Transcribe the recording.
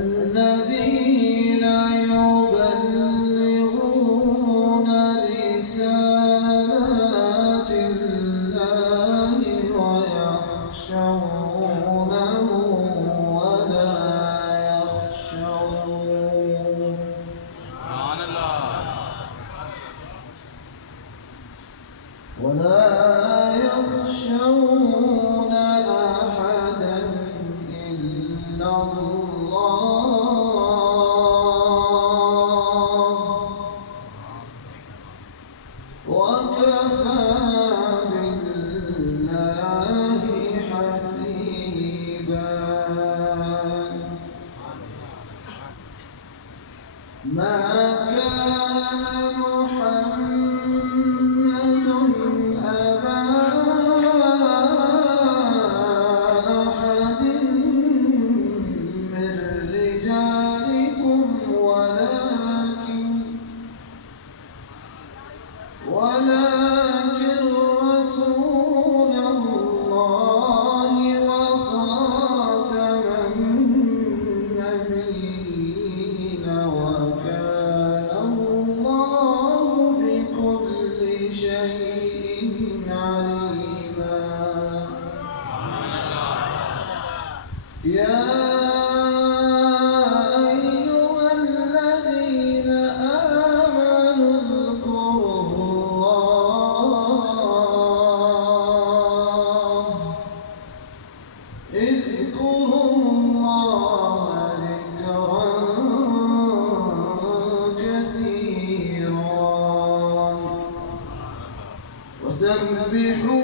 الذين يبلغون رسالات الله ويخشونه ولا يخشون أحدا إلا الله وكفى بالله حسيبا. ما كان محمد أبا أحد من رجالكم ولكن رسول الله وخاتم النبيين وكان الله بكل شيء عليما. يا أيها الذين آمنوا اذكروا الله ذكرا كثيرا وسبحوا